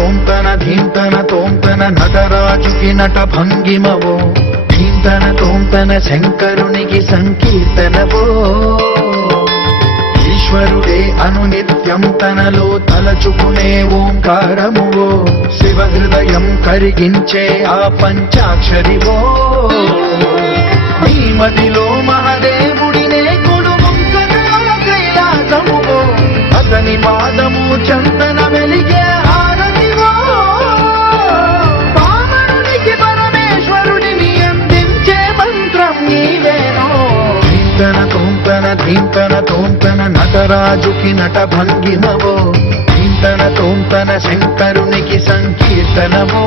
తోంతన ధీంతన తోంతన నటరాజుకి నట భంగిమవో ధీంతన తోంతన శంకరునికి సంకీర్తనవో ఈశ్వరుడే అనునిత్యం తనలో తలచుకునే ఓంకారమువో శివ హృదయం కరిగించే ఆ పంచాక్షరివో నీ మదిలో మహాదేవుడినే కొడుముంకగా కైలాసమువో అతని పాదము చందన వెలిగే హారతివో పావనునికి పరమేశ్వరుడిని అందించే మంత్రం నీవేనో ధీంతన తోంతన ధీంతన తోంతన నటరాజుకి నట భంగిమవో ధీంతన తోంతన శంకరునికి సంకీర్తనవో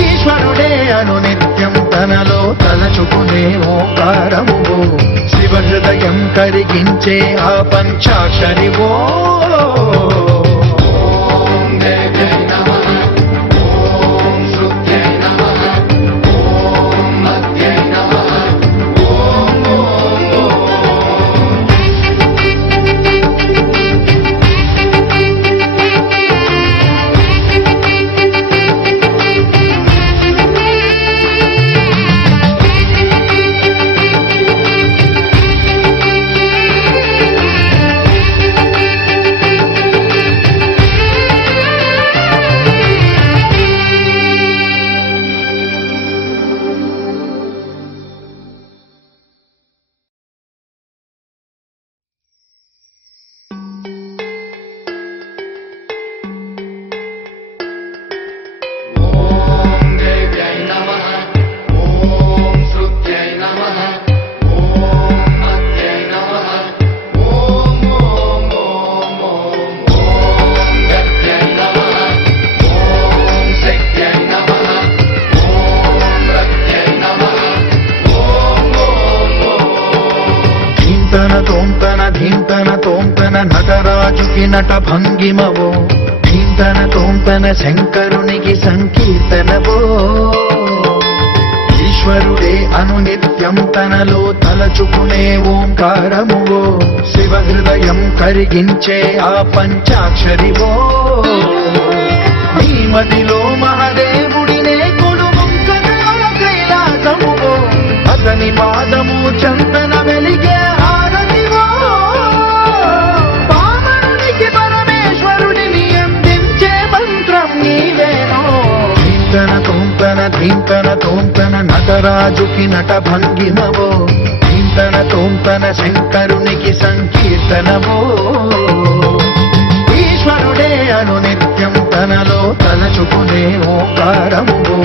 ఈశ్వరుడే అనునిత్యం తనలో తలచుకునే ఓంకారమువో శివ హృదయం కరిగించే ఆ పంచాక్షరివో తోంతన ధీంతన తోంతన నటరాజుకి నట భంగిమవో ధీంతన తోంతన శంకరునికి సంకీర్తనవో ఈశ్వరుడే అనునిత్యం తనలో తలచుకునే ఓంకారమువో శివ హృదయం కరిగించే ఆ పంచాక్షరివో నీ మదిలో మహాదేవుడినే కొడుముంకగా కైలాసమువో అతని పాదము చందన వెలిగే హారతివో పావనునికి పరమేశ్వరుడిని అందించే మంత్రం నీవేనో ధీంతన తోంతన ధీంతన తోంతన నటరాజుకి నట భంగిమవో ధీంతన తోంతన శంకరునికి సంకీర్తనవో ఈశ్వరుడే అనునిత్యం తనలో తలచుకునే ఓంకారమువో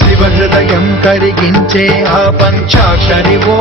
శివ హృదయం కరిగించే ఆ పంచాక్షరివో